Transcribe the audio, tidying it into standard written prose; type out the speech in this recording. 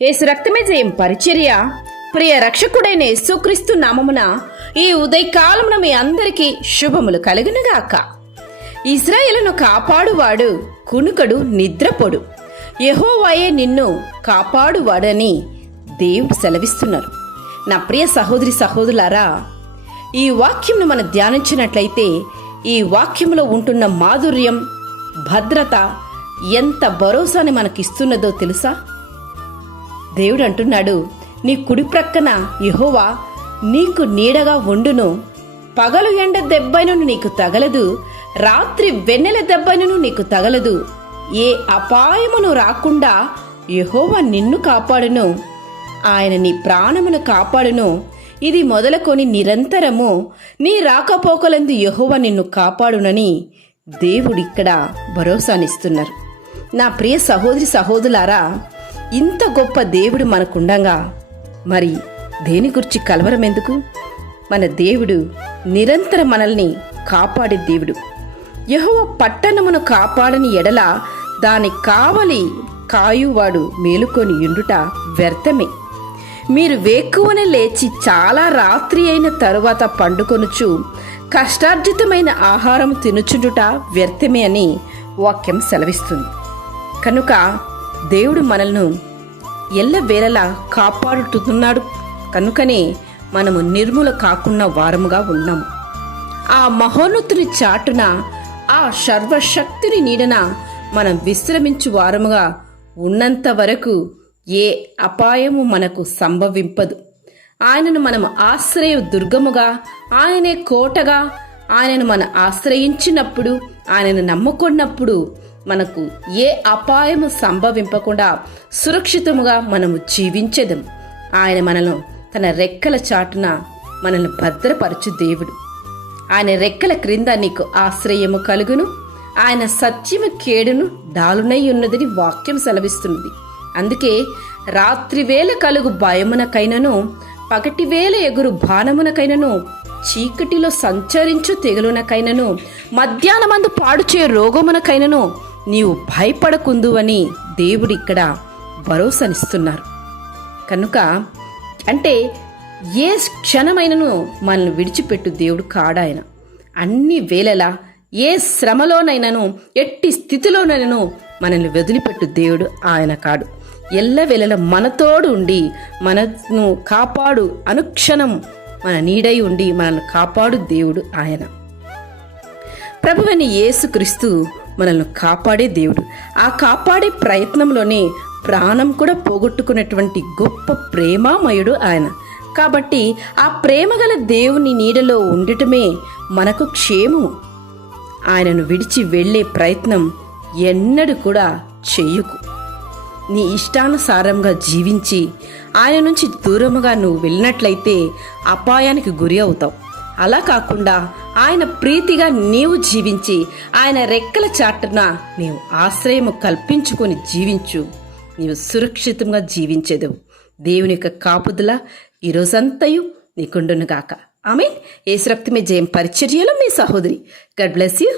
యేసు రక్తమే జయం పరిచర్య. ప్రియ రక్షకుడైన యేసుక్రీస్తు నామమున ఈ ఉదయకాలమున మీ అందరికీ శుభములు కలుగునుగాక. ఇశ్రాయేలును కాపాడువాడు కునుకడు నిద్రపోడు, యెహోవాయే నిన్ను కాపాడువాడని దేవుడు సెలవిస్తున్నారు. నా ప్రియ సహోదరి సహోదరులారా, ఈ వాక్యంను మనం ధ్యానించినట్లయితే ఈ వాక్యంలో ఉంటున్న మాధుర్యం, భద్రత ఎంత భరోసాని మనకిస్తున్నదో తెలుసా? దేవుడు అంటున్నాడు, నీ కుడి ప్రక్కన యెహోవా నీకు నీడగా ఉండును, పగలు ఎండ దెబ్బైనను నీకు తగలదు, రాత్రి వెన్నెల దెబ్బైనను నీకు తగలదు, ఏ అపాయమును రాకుండా యెహోవా నిన్ను కాపాడును, ఆయన నీ ప్రాణమును కాపాడును, ఇది మొదలుకొని నిరంతరము నీ రాకపోకలందు యెహోవా నిన్ను కాపాడునని దేవుడిక్కడ భరోసానిస్తున్నారు. నా ప్రియ సహోదరి సహోదరులారా, ఇంత గొప్ప దేవుడు మనకుండగా మరి దేని గురించి కలవరం ఎందుకు? మన దేవుడు నిరంతరం మనల్ని కాపాడే దేవుడు. యెహోవా పట్టణమును కాపాడని ఎడల దాని కావలి కాయువాడు మేలుకొని యుండుట వ్యర్థమే. మీరు వేకువనే లేచి చాలా రాత్రి అయిన తరువాత పండుకొనుచు కష్టార్జితమైన ఆహారం తినుచుండుట వ్యర్థమే అని వాక్యం సెలవిస్తుంది. కనుక దేవుడు మనల్ని ఎల్లవేళలా కాపాడుతున్నాడు. కనుకనే మనము నిర్మూల కాకుండా వారముగా ఉన్నాము. ఆ మహోన్నతుని చాటున, ఆ సర్వశక్తిని నీడన మనం విశ్రమించు వారముగా ఉన్నంత వరకు ఏ అపాయము మనకు సంభవింపదు. ఆయనను మనం ఆశ్రయ దుర్గముగా, ఆయనే కోటగా, ఆయనను మనం ఆశ్రయించినప్పుడు, ఆయనను నమ్ముకున్నప్పుడు మనకు ఏ అపాయము సంభవింపకుండా సురక్షితముగా మనము జీవించేదం. ఆయన మనను తన రెక్కల చాటున మనల్ని భద్రపరచు దేవుడు. ఆయన రెక్కల క్రింద నీకు ఆశ్రయము కలుగును, ఆయన సత్యము కేడును డాలునై ఉన్నదని వాక్యం సెలవిస్తున్నది. అందుకే రాత్రివేళ కలుగు భయమునకైనను, పగటివేళ ఎగురు బాణమునకైనను, చీకటిలో సంచరించు తెగులునకైనను, మధ్యాహ్నమందు పాడుచే రోగమునకైనను నీవు భయపడకుందువని దేవుడిక్కడ భరోసానిస్తున్నారు. కనుక అంటే ఏ క్షణమైనను మనల్ని విడిచిపెట్టు దేవుడు కాడాయన. అన్ని వేళలా ఏ శ్రమలోనైనాను, ఎట్టి స్థితిలోనైనాను మనల్ని వదిలిపెట్టు దేవుడు ఆయన కాడు. ఎల్లవేళలా మనతోడు ఉండి మనను కాపాడు, అనుక్షణం మన నీడై ఉండి మనల్ని కాపాడు దేవుడు ఆయన. ప్రభువైన యేసుక్రీస్తు మనల్ని కాపాడే దేవుడు. ఆ కాపాడే ప్రయత్నంలోనే ప్రాణం కూడా పోగొట్టుకున్నటువంటి గొప్ప ప్రేమామయుడు ఆయన. కాబట్టి ఆ ప్రేమగల దేవుని నీడలో ఉండటమే మనకు క్షేమము. ఆయనను విడిచి వెళ్ళే ప్రయత్నం ఎన్నడూ కూడా చెయ్యకు. నీ ఇష్టానుసారంగా జీవించి ఆయన నుంచి దూరముగా నువ్వు వెళ్ళినట్లయితే అపాయానికి గురి అవుతావు. అలా కాకుండా ఆయన ప్రీతిగా నీవు జీవించి ఆయన రెక్కల చాటున నీవు ఆశ్రయము కల్పించుకొని జీవించు. నీవు సురక్షితంగా జీవించేదవు. దేవుని యొక్క కాపుదల ఈరోజంతయు నీకుండునుగాక. ఆమేన్. యేసు రక్తమే జయం పరిచర్యలో మీ సహోదరి. God bless you.